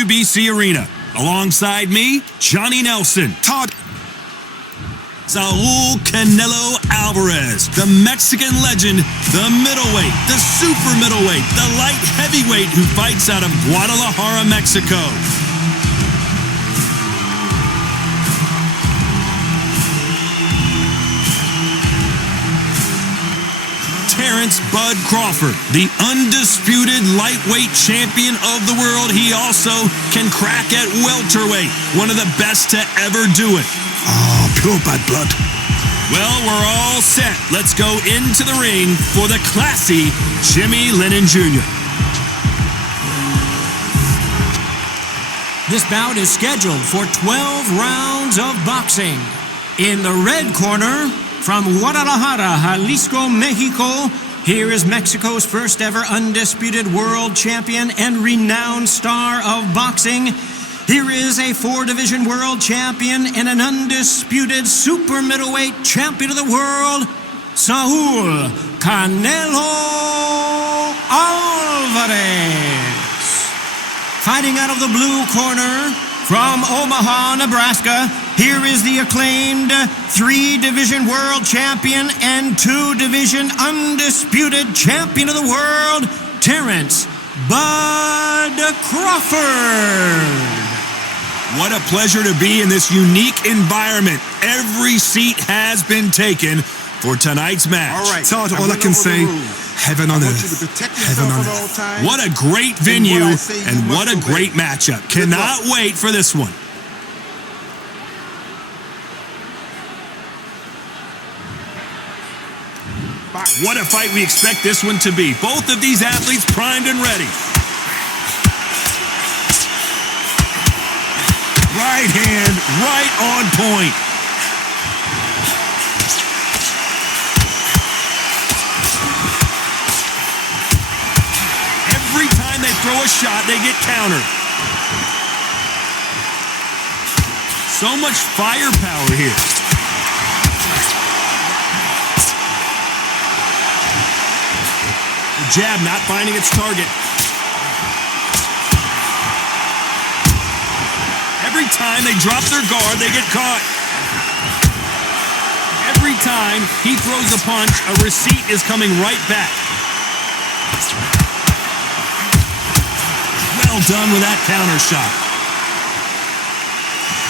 WBC Arena. Alongside me, Johnny Nelson. Todd. Saul Canelo Alvarez, the Mexican legend, the middleweight, the super middleweight, the light heavyweight who fights out of Guadalajara, Mexico. Terence "Bud" Crawford, the undisputed lightweight champion of the world. He also can crack at welterweight, one of the best to ever do it. Oh, pure bad blood. Well, we're all set. Let's go into the ring for the classy Jimmy Lennon Jr. This bout is scheduled for 12 rounds of boxing. In the red corner, from Guadalajara, Jalisco, Mexico, here is Mexico's first ever undisputed world champion and renowned star of boxing. Here is a 4-division world champion and an undisputed super middleweight champion of the world, Saul Canelo Alvarez. Fighting out of the blue corner, from Omaha, Nebraska, here is the acclaimed 3-division world champion and 2-division undisputed champion of the world, Terence "Bud" Crawford. What a pleasure to be in this unique environment. Every seat has been taken for tonight's match. All right, Todd, all I can say, heaven on earth. Heaven on earth. What a great venue and what a great matchup. Cannot wait for this one. What a fight we expect this one to be. Both of these athletes primed and ready. Right hand, right on point. Every time they throw a shot, they get countered. So much firepower here. The jab not finding its target. Every time they drop their guard, they get caught. Every time he throws a punch, a receipt is coming right back. Well done with that counter shot.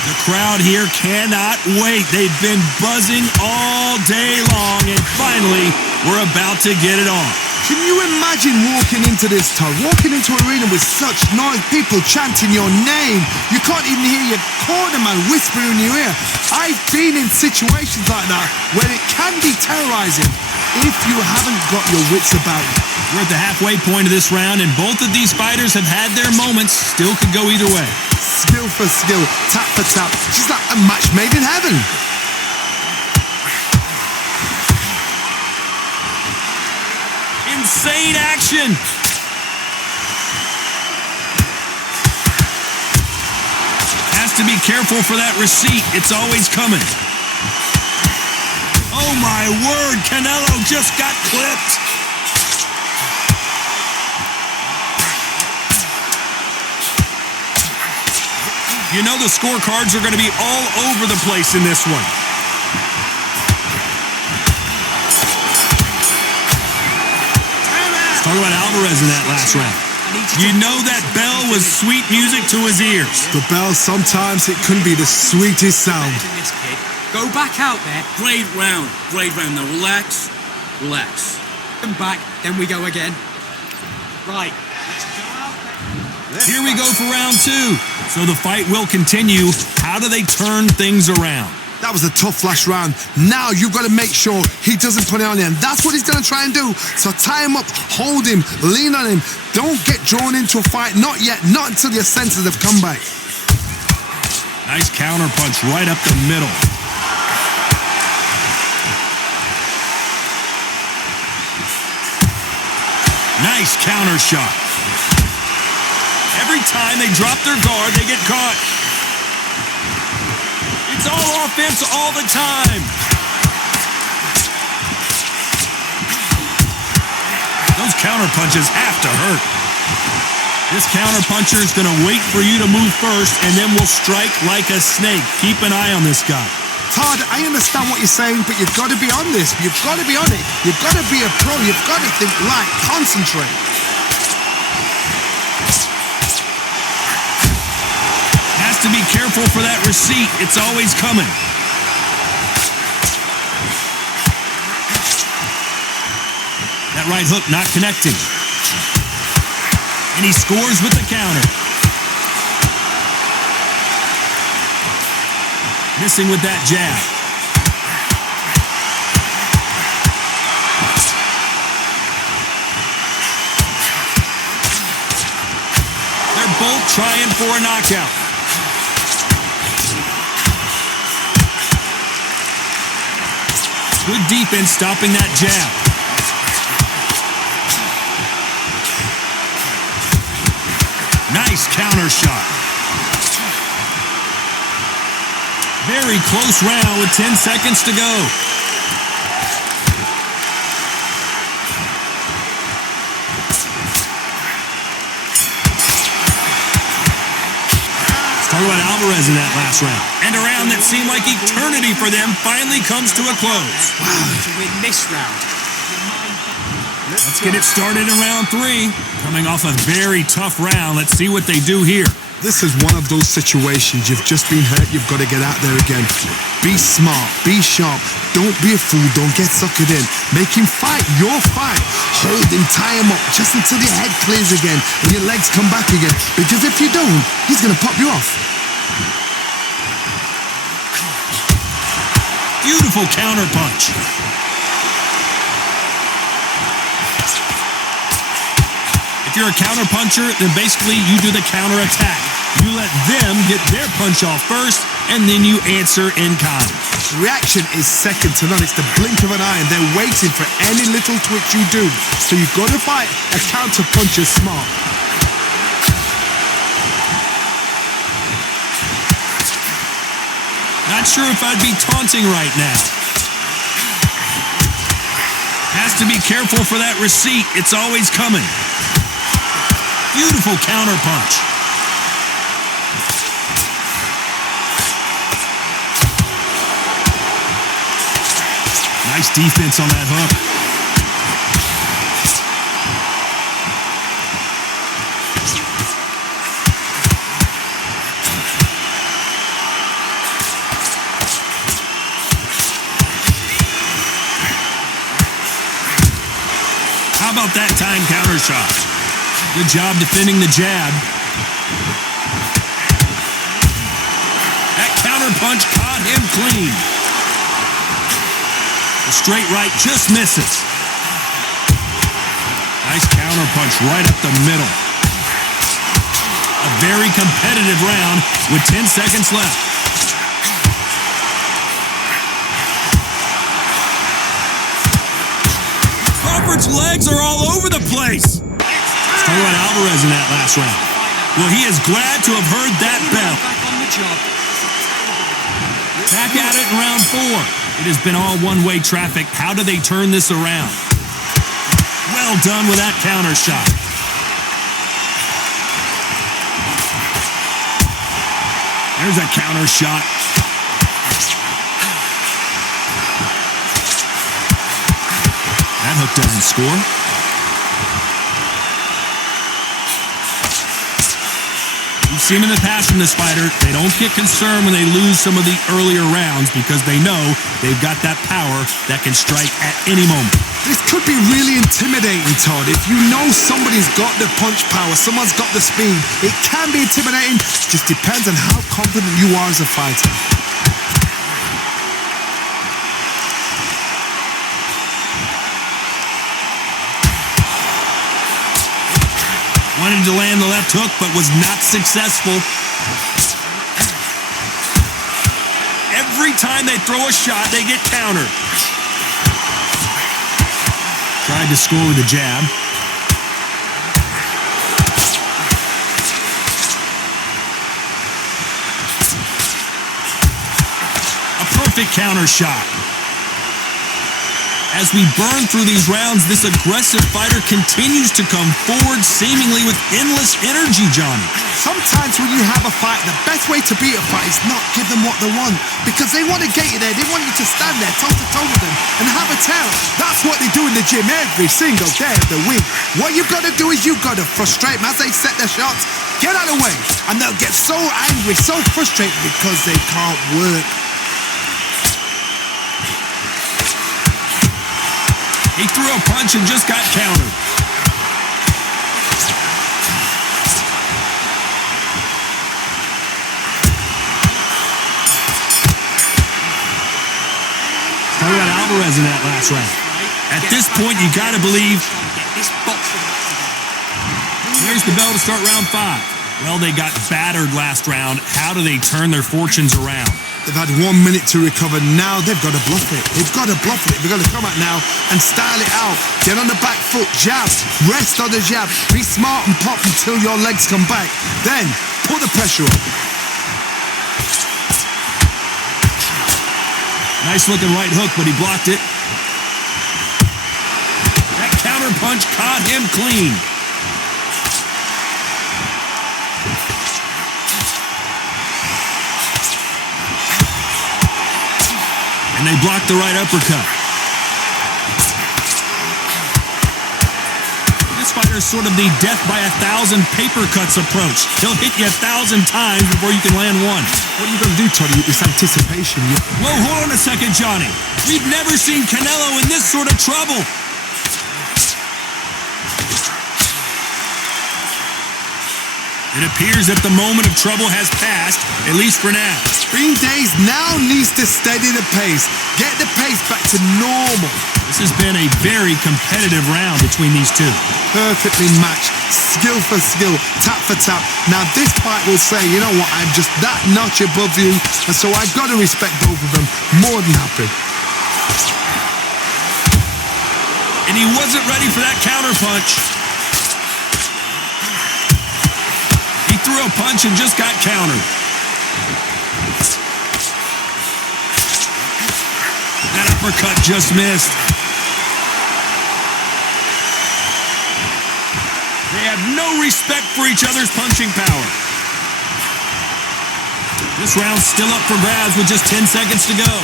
The crowd here cannot wait. They've been buzzing all day long, and finally, we're about to get it on. Can you imagine walking into this, Todd? Walking into an arena with such noise, people chanting your name. You can't even hear your cornerman whispering in your ear. I've been in situations like that where it can be terrorizing if you haven't got your wits about you. We're at the halfway point of this round, and both of these fighters have had their moments. Still could go either way. Skill for skill, tap for tap. Just like a match made in heaven. Insane action. Has to be careful for that receipt. It's always coming. Oh my word, Canelo just got clipped. You know the scorecards are going to be all over the place in this one. Talk about Alvarez in that last round. You know that bell was sweet music to his ears. The bell, sometimes it can be the sweetest sound. Go back out there. Great round. Great round. Now relax. Relax. Come back, then we go again. Right. Here we go for round 2. So the fight will continue. How do they turn things around? That was a tough last round. Now you've got to make sure he doesn't put it on you. And that's what he's going to try and do. So tie him up, hold him, lean on him. Don't get drawn into a fight. Not yet. Not until your senses have come back. Nice counter punch right up the middle. Nice counter shot. Every time they drop their guard, they get caught. It's all offense all the time. Those counter punches have to hurt. This counterpuncher is going to wait for you to move first and then will strike like a snake. Keep an eye on this guy. Todd, I understand what you're saying, but you've got to be on this. You've got to be on it. You've got to be a pro. You've got to think right. Concentrate. Has to be careful for that receipt. It's always coming. That right hook not connecting. And he scores with the counter. Missing with that jab. They're both trying for a knockout. Good defense stopping that jab. Nice counter shot. Very close round with 10 seconds to go. Let's talk about Alvarez in that last round. And a round that seemed like eternity for them finally comes to a close. Wow, to win this round. Let's get it started in round 3. Coming off a very tough round. Let's see what they do here. This is one of those situations. You've just been hurt. You've got to get out there again. Be smart. Be sharp. Don't be a fool. Don't get suckered in. Make him fight your fight. Hold him, tie him up just until your head clears again and your legs come back again. Because if you don't, he's going to pop you off. Beautiful counter punch. If you're a counter puncher, then basically you do the counter attack. You let them get their punch off first, and then you answer in kind. Reaction is second to none. It's the blink of an eye, and they're waiting for any little twitch you do. So you've got to fight a counter puncher smart. Not sure if I'd be taunting right now. Has to be careful for that receipt. It's always coming. Beautiful counter punch. Nice defense on that hook. How about that time counter shot? Good job defending the jab. That counter punch caught him clean. The straight right just misses. Nice counter punch right up the middle. A very competitive round with 10 seconds left. Crawford's legs are all over the place. Let's talk about Alvarez in that last round. Well, he is glad to have heard that bell. Back at it in round 4. It has been all one-way traffic. How do they turn this around? Well done with that counter shot. There's a counter shot. That hook doesn't score. We've seen in the past from this fighter, they don't get concerned when they lose some of the earlier rounds because they know they've got that power that can strike at any moment. This could be really intimidating, Todd. If you know somebody's got the punch power, someone's got the speed, it can be intimidating. It just depends on how confident you are as a fighter. Wanted to land the left hook, but was not successful. Every time they throw a shot, they get countered. Tried to score with a jab. A perfect counter shot. As we burn through these rounds, this aggressive fighter continues to come forward, seemingly with endless energy, Johnny. Sometimes when you have a fight, the best way to beat a fight is not give them what they want. Because they want to get you there. They want you to stand there toe-to-toe with them and have a tell. That's what they do in the gym every single day of the week. What you've got to do is you've got to frustrate them as they set their shots. Get out of the way. And they'll get so angry, so frustrated because they can't work. He threw a punch and just got countered. Talk about Alvarez in that last round. At this point, you got to believe. There's the bell to start round 5. Well, they got battered last round. How do they turn their fortunes around? They've had 1 minute to recover. Now they've got to bluff it. They've got to bluff it. They've got to come out now and style it out. Get on the back foot, jab, rest on the jab. Be smart and pop until your legs come back. Then put the pressure on. Nice looking right hook, but he blocked it. That counter punch caught him clean. And they blocked the right uppercut. This fighter is sort of the death by 1,000 paper cuts approach. He'll hit you 1,000 times before you can land one. What are you going to do, Tony? It's anticipation. Whoa, hold on a second, Johnny. We've never seen Canelo in this sort of trouble. It appears that the moment of trouble has passed, at least for now. Green Days now needs to steady the pace. Get the pace back to normal. This has been a very competitive round between these two. Perfectly matched, skill for skill, tap for tap. Now this fight will say, you know what, I'm just that notch above you, and so I've got to respect both of them. More than happy. And he wasn't ready for that counter punch. He threw a punch and just got countered. That uppercut just missed. They have no respect for each other's punching power. This round's still up for grabs with just 10 seconds to go.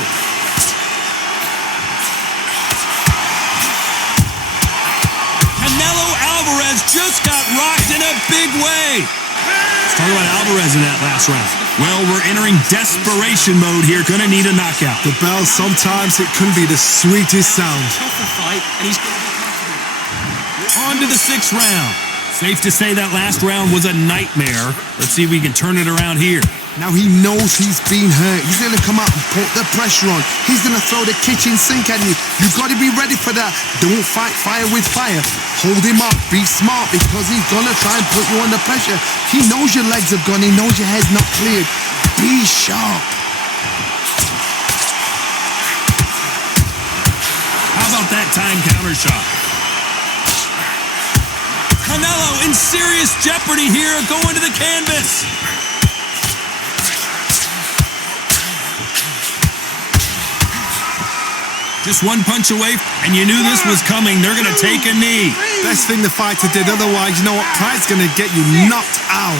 Canelo Alvarez just got rocked in a big way. Let's talk about Alvarez in that last round. Well, we're entering desperation mode here. Gonna need a knockout. The bell, sometimes it can be the sweetest sound. On to the 6th round. Safe to say that last round was a nightmare. Let's see if we can turn it around here. Now he knows he's been hurt. He's going to come out and put the pressure on. He's going to throw the kitchen sink at you. You've got to be ready for that. Don't fight fire with fire. Hold him up. Be smart because he's going to try and put you under pressure. He knows your legs have gone. He knows your head's not cleared. Be sharp. How about that time counter shot? Canelo in serious jeopardy here, going to the canvas. Just one punch away, and you knew this was coming. They're going to take a knee. Best thing the fighter did. Otherwise, you know what? Pride's going to get you knocked out.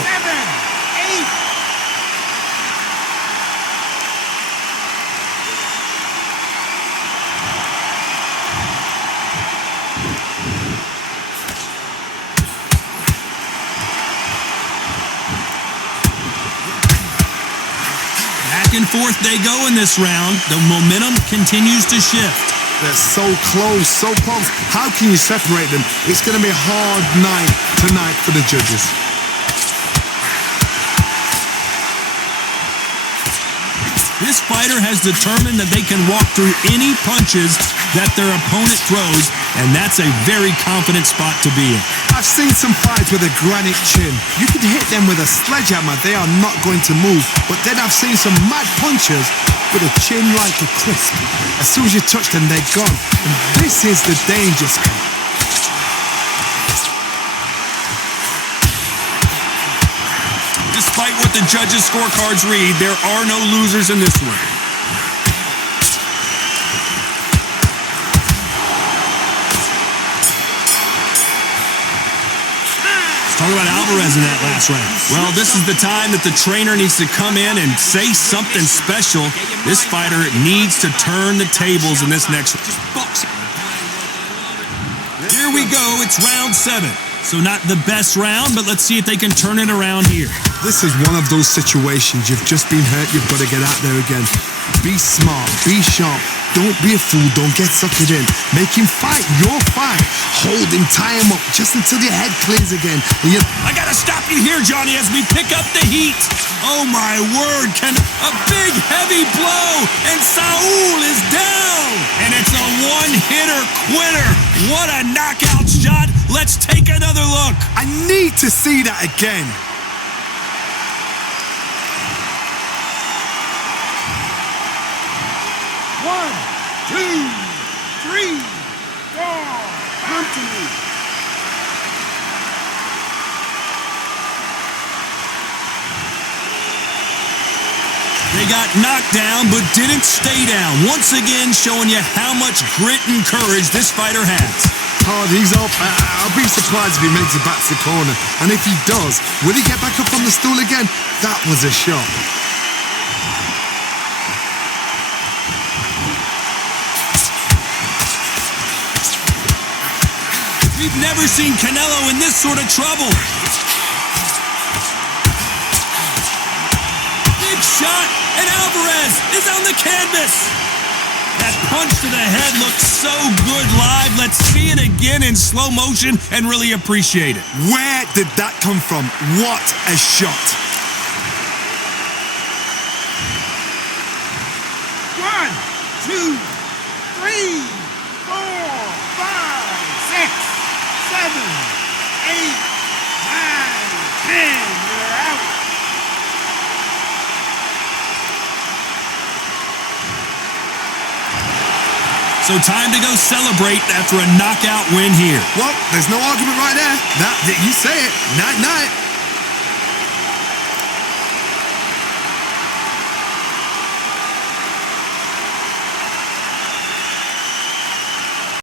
Back and forth they go in this round. The momentum continues to shift. They're so close, so close. How can you separate them? It's going to be a hard night tonight for the judges. This fighter has determined that they can walk through any punches that their opponent throws, and that's a very confident spot to be in. I've seen some fights with a granite chin. You could hit them with a sledgehammer, they are not going to move. But then I've seen some mad punchers with a chin like a crisp. As soon as you touch them, they're gone. And this is the danger spot. Despite what the judges' scorecards read, there are no losers in this one. Talk about Alvarez in that last round. Well, this is the time that the trainer needs to come in and say something special. This fighter needs to turn the tables in this next round. Here we go. It's round 7. So not the best round, but let's see if they can turn it around here. This is one of those situations. You've just been hurt. You've got to get out there again. Be smart. Be sharp. Don't be a fool. Don't get suckered in. Make him fight your fight. Hold him. Tie him up just until your head clears again. And I got to stop you here, Johnny, as we pick up the heat. Oh, my word. A big, heavy blow, and Saul is down. And it's a one-hitter quitter. What a knockout shot. Let's take another look. I need to see that again. One, two, three, four. Come to me. They got knocked down, but didn't stay down. Once again, showing you how much grit and courage this fighter has. Hard, he's up. I'll be surprised if he makes it back to the corner. And if he does, will he get back up on the stool again? That was a shot. We've never seen Canelo in this sort of trouble. Big shot, and Alvarez is on the canvas. That punch to the head looks so good live. Let's see it again in slow motion and really appreciate it. Where did that come from? What a shot. One, two, three, four, five, six, 7, 8, 9, 10. You're out. So time to go celebrate after a knockout win here. Well, there's no argument right there. You say it. Night-night.